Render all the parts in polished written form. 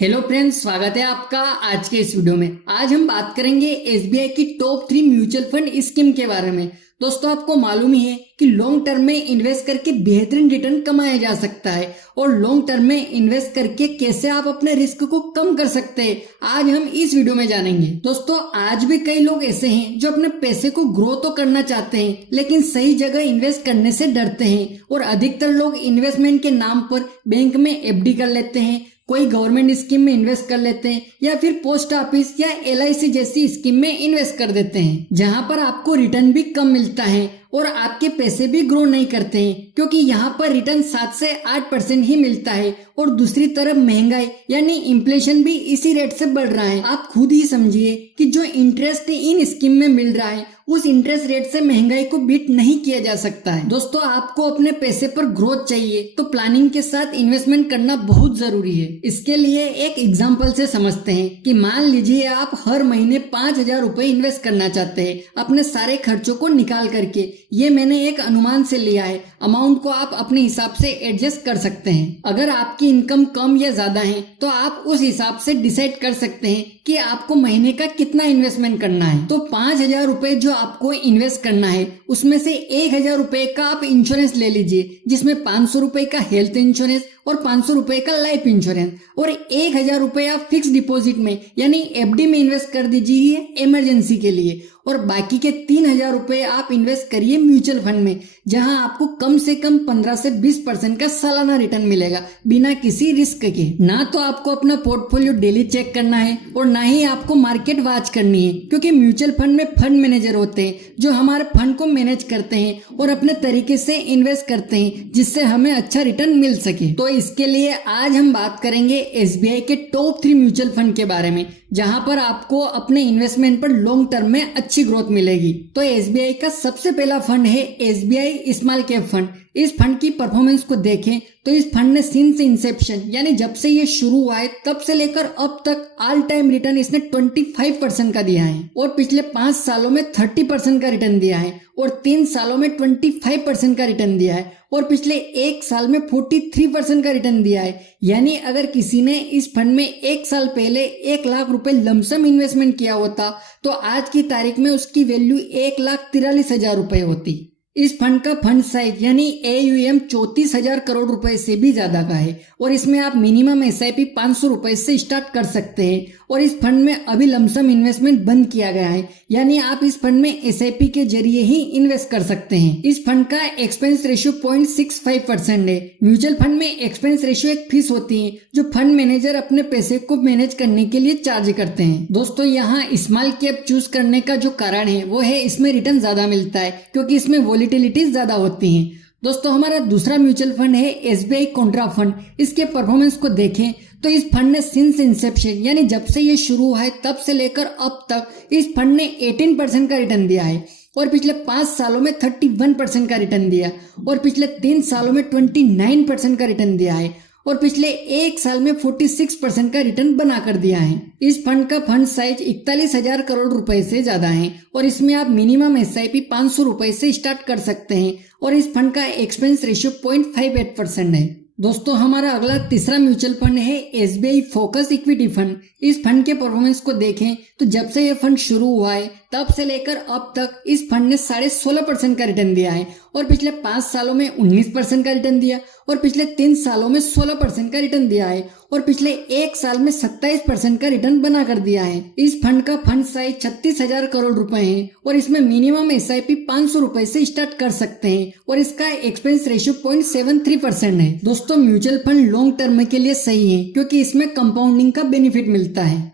Hello friends, स्वागत है आपका आज के इस वीडियो में। आज हम बात करेंगे एसबीआई की टॉप 3 म्यूचुअल फंड स्कीम के बारे में। दोस्तों, आपको मालूम ही है कि लॉन्ग टर्म में इन्वेस्ट करके बेहतरीन रिटर्न कमाया जा सकता है और लॉन्ग टर्म में इन्वेस्ट करके कैसे आप अपने रिस्क को कम कर सकते हैं, आज हम इस वीडियो में जानेंगे। दोस्तों, आज भी कई लोग ऐसे हैं जो अपने पैसे को ग्रो तो करना चाहते हैं लेकिन सही जगह इन्वेस्ट करने से डरते हैं और अधिकतर लोग इन्वेस्टमेंट के नाम पर बैंक में एफडी कर लेते हैं, कोई गवर्नमेंट स्कीम में इन्वेस्ट कर लेते हैं या फिर पोस्ट ऑफिस या एलआईसी जैसी स्कीम में इन्वेस्ट कर देते हैं, जहां पर आपको रिटर्न भी कम मिलता है और आपके पैसे भी ग्रो नहीं करते हैं, क्योंकि यहाँ पर रिटर्न 7 से 8% ही मिलता है और दूसरी तरफ महंगाई यानी इन्फ्लेशन भी इसी रेट से बढ़ रहा है। आप खुद ही समझिए कि जो इंटरेस्ट इन स्कीम में मिल रहा है उस इंटरेस्ट रेट से महंगाई को बीट नहीं किया जा सकता है। दोस्तों, आपको अपने पैसे पर ग्रोथ चाहिए तो प्लानिंग के साथ इन्वेस्टमेंट करना बहुत जरूरी है। इसके लिए एक एग्जांपल से समझते हैं कि मान लीजिए आप हर महीने 5,000 रुपए इन्वेस्ट करना चाहते हैं अपने सारे खर्चों को निकाल करके। ये मैंने एक अनुमान से लिया है, अमाउंट को आप अपने हिसाब से एडजस्ट कर सकते हैं। अगर आपकी इनकम कम या ज्यादा है तो आप उस हिसाब से डिसाइड कर सकते हैं कि आपको महीने का कितना इन्वेस्टमेंट करना है। तो 5,000 रुपए जो आपको इन्वेस्ट करना है उसमें से 1,000 रुपए का आप इंश्योरेंस ले लीजिए, जिसमें 500 रुपए का हेल्थ इंश्योरेंस और 500 रुपए का लाइफ इंश्योरेंस और 1,000 रुपए आप फिक्स डिपॉजिट में यानी एफडी में इन्वेस्ट कर दीजिए इमरजेंसी के लिए, और बाकी के 3,000 रुपए आप इन्वेस्ट करिए म्यूचुअल फंड में, जहां आपको कम से कम 15 से 20% का सालाना रिटर्न मिलेगा बिना किसी रिस्क के। ना तो आपको अपना पोर्टफोलियो डेली चेक करना है और ना ही आपको मार्केट वॉच करनी है, क्योंकि म्यूचुअल फंड में फंड मैनेजर होते हैं जो हमारे फंड को मैनेज करते हैं और अपने तरीके से इन्वेस्ट करते हैं जिससे हमें अच्छा रिटर्न मिल सके। तो इसके लिए आज हम बात करेंगे एसबीआई के टॉप 3 म्यूचुअल फंड के बारे में, जहां पर आपको अपने इन्वेस्टमेंट पर लॉन्ग टर्म में अच्छी ग्रोथ मिलेगी। तो एसबीआई का सबसे पहला फंड है एसबीआई स्मॉल कैप फंड। इस फंड की परफॉर्मेंस को देखें तो इस फंड ने सिंस इंसेप्शन यानी जब से ये शुरू हुआ है तब से लेकर अब तक ऑल टाइम रिटर्न इसने 25% का दिया है और पिछले 5 सालों में 30% का रिटर्न दिया है और 3 सालों में 25% का रिटर्न दिया है और पिछले 1 साल में 43% का रिटर्न दिया है। यानी अगर किसी ने इस फंड में 1 साल पहले 1 लाख रुपए लमसम इन्वेस्टमेंट किया होता तो आज की तारीख में उसकी वैल्यू 1,43,000 रुपए होती। इस फंड का फंड साइज यानी AUM 34,000 करोड़ रुपए से भी ज्यादा का है और इसमें आप मिनिमम SIP 500 रुपए से स्टार्ट कर सकते हैं और इस फंड में अभी लमसम इन्वेस्टमेंट बंद किया गया है, यानी आप इस फंड में SIP के जरिए ही इन्वेस्ट कर सकते हैं। इस फंड का एक्सपेंस रेशियो 0.65% है। म्यूचुअल फंड में एक्सपेंस रेशियो एक फीस होती है जो फंड मैनेजर अपने पैसे को मैनेज करने के लिए चार्ज करते हैं। दोस्तों, यहाँ स्मॉल कैप चूज करने का जो कारण है वो है इसमें रिटर्न ज्यादा मिलता है क्योंकि इसमें वॉलिटिलिटी ज्यादा होती है। दोस्तों, हमारा दूसरा म्यूचुअल फंड है एसबीआई कॉन्ट्रा फंड। इसके परफॉर्मेंस को देखें तो इस फंड ने सिंस इंसेप्शन यानी जब से ये शुरू हुआ है तब से लेकर अब तक इस फंड ने 18% का रिटर्न दिया है और पिछले 5 सालों में 31% का रिटर्न दिया और पिछले 3 सालों में 29% का रिटर्न दिया है और पिछले 1 साल में 46% का रिटर्न बना कर दिया है। इस फंड का फंड साइज 41,000 करोड़ रुपए से ज्यादा है और इसमें आप मिनिमम SIP 500 रुपए से स्टार्ट कर सकते हैं और इस फंड का एक्सपेंस रेशियो 0.58% है। दोस्तों, हमारा अगला तीसरा म्यूचुअल फंड है एसबीआई फोकस इक्विटी फंड। इस फंड के परफॉर्मेंस को देखें तो जब से यह फंड शुरू हुआ है तब से लेकर अब तक इस फंड ने 16.5% का रिटर्न दिया है और पिछले 5 सालों में 19% का रिटर्न दिया और पिछले 3 सालों में 16% का रिटर्न दिया है और पिछले 1 साल में 27% का रिटर्न बना कर दिया है। इस फंड का फंड साइज 36,000 करोड़ रुपए है और इसमें मिनिमम SIP 500 रुपए से स्टार्ट कर सकते हैं और इसका एक्सपेंस रेशियो 0.73% है। दोस्तों, म्यूचुअल फंड लॉन्ग टर्म के लिए सही है क्योंकि इसमें कंपाउंडिंग का बेनिफिट मिलता है।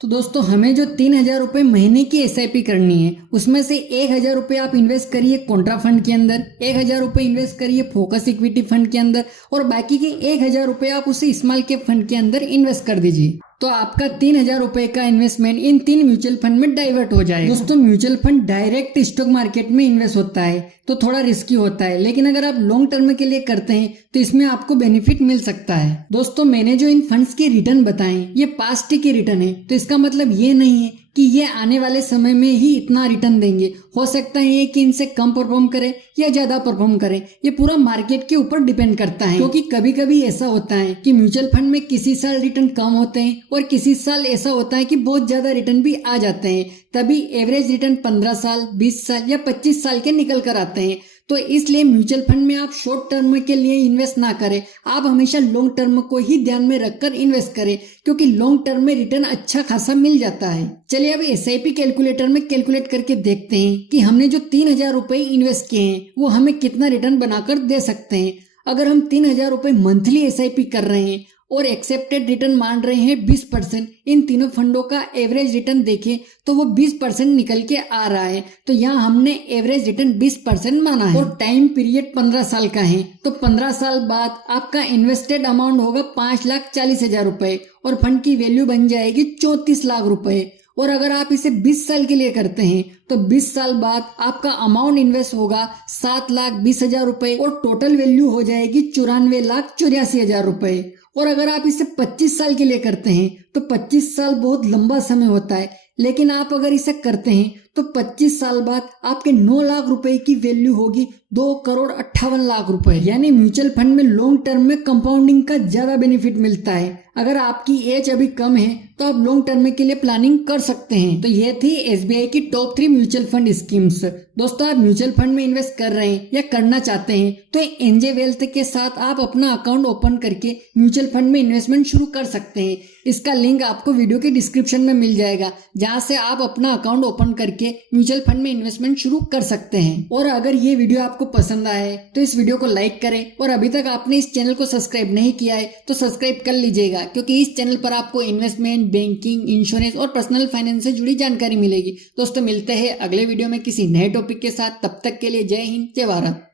तो दोस्तों, हमें जो 3,000 रुपए महीने की SIP करनी है उसमें से 1,000 रुपए आप इन्वेस्ट करिए कॉन्ट्रा फंड के अंदर, 1,000 रुपए इन्वेस्ट करिए फोकस इक्विटी फंड के अंदर और बाकी के 1,000 रुपए आप उसे स्मॉल कैप फंड के अंदर इन्वेस्ट कर दीजिए। तो आपका 3,000 रुपए का इन्वेस्टमेंट इन 3 म्यूचुअल फंड में डाइवर्ट हो जाएगा। दोस्तों, mutual fund direct stock market में इन्वेस्ट होता है तो थोड़ा रिस्की होता है, लेकिन अगर आप लॉन्ग टर्म के लिए करते हैं तो इसमें आपको बेनिफिट मिल सकता है। दोस्तों, मैंने जो इन फंड्स के रिटर्न बताए ये पास्ट के रिटर्न है, तो इसका मतलब ये नहीं है कि ये आने वाले समय में ही इतना रिटर्न देंगे। हो सकता है कि इनसे कम परफॉर्म करे या ज्यादा परफॉर्म करे, ये पूरा मार्केट के ऊपर डिपेंड करता है। क्योंकि कभी कभी ऐसा होता है कि म्यूचुअल फंड में किसी साल रिटर्न कम होते हैं और किसी साल ऐसा होता है कि बहुत ज्यादा रिटर्न भी आ जाते हैं। तभी एवरेज रिटर्न 15 साल, 20 साल या 25 साल के निकल कर आते हैं। तो इसलिए म्यूचुअल फंड में आप शॉर्ट टर्म के लिए इन्वेस्ट ना करें, आप हमेशा लॉन्ग टर्म को ही ध्यान में रखकर इन्वेस्ट करें, क्योंकि लॉन्ग टर्म में रिटर्न अच्छा खासा मिल जाता है। चलिए अब SIP कैलकुलेटर में कैलकुलेट करके देखते हैं कि हमने जो 3,000 रुपए इन्वेस्ट किए हैं वो हमें कितना रिटर्न बनाकर दे सकते हैं। अगर हम 3,000 रुपए मंथली SIP कर रहे हैं और एक्सेप्टेड रिटर्न मान रहे हैं 20%, इन तीनों फंडों का एवरेज रिटर्न देखें तो वो 20% निकल के आ रहा है। तो यहाँ हमने एवरेज रिटर्न 20% माना है और टाइम पीरियड 15 साल का है। तो 15 साल बाद आपका इन्वेस्टेड अमाउंट होगा 5,40,000 रुपए और फंड की वैल्यू बन जाएगी 34 लाख रुपए। और अगर आप इसे 20 साल के लिए करते हैं तो 20 साल बाद आपका अमाउंट इन्वेस्ट होगा 7,20,000 रुपए और टोटल वैल्यू हो जाएगी 94,84,000 रुपए। और अगर आप इसे 25 साल के लिए करते हैं तो 25 साल बहुत लंबा समय होता है, लेकिन आप अगर इसे करते हैं तो 25 साल बाद आपके 9 लाख रुपए की वैल्यू होगी 2,58,00,000 रुपए। यानी म्यूचुअल फंड में लॉन्ग टर्म में कंपाउंडिंग का ज्यादा बेनिफिट मिलता है। अगर आपकी एज अभी कम है तो आप लॉन्ग टर्म के लिए प्लानिंग कर सकते हैं। तो ये थी SBI की टॉप 3 म्यूचुअल फंड स्कीम्स। दोस्तों, आप म्यूचुअल फंड में इन्वेस्ट कर रहे हैं या करना चाहते हैं तो NJ वेल्थ के साथ आप अपना अकाउंट ओपन करके म्यूचुअल फंड में इन्वेस्टमेंट शुरू कर सकते हैं। इसका लिंक आपको वीडियो के डिस्क्रिप्शन में मिल जाएगा, जहां से आप अपना अकाउंट ओपन करके म्यूचुअल फंड में इन्वेस्टमेंट शुरू कर सकते हैं। और अगर ये वीडियो आपको पसंद आए तो इस वीडियो को लाइक करें और अभी तक आपने इस चैनल को सब्सक्राइब नहीं किया है तो सब्सक्राइब कर लीजिएगा, क्योंकि इस चैनल पर आपको इन्वेस्टमेंट, बैंकिंग, इंश्योरेंस और पर्सनल फाइनेंस से जुड़ी जानकारी मिलेगी। दोस्तों, मिलते हैं अगले वीडियो में किसी नए टॉपिक के साथ। तब तक के लिए जय हिंद, जय भारत।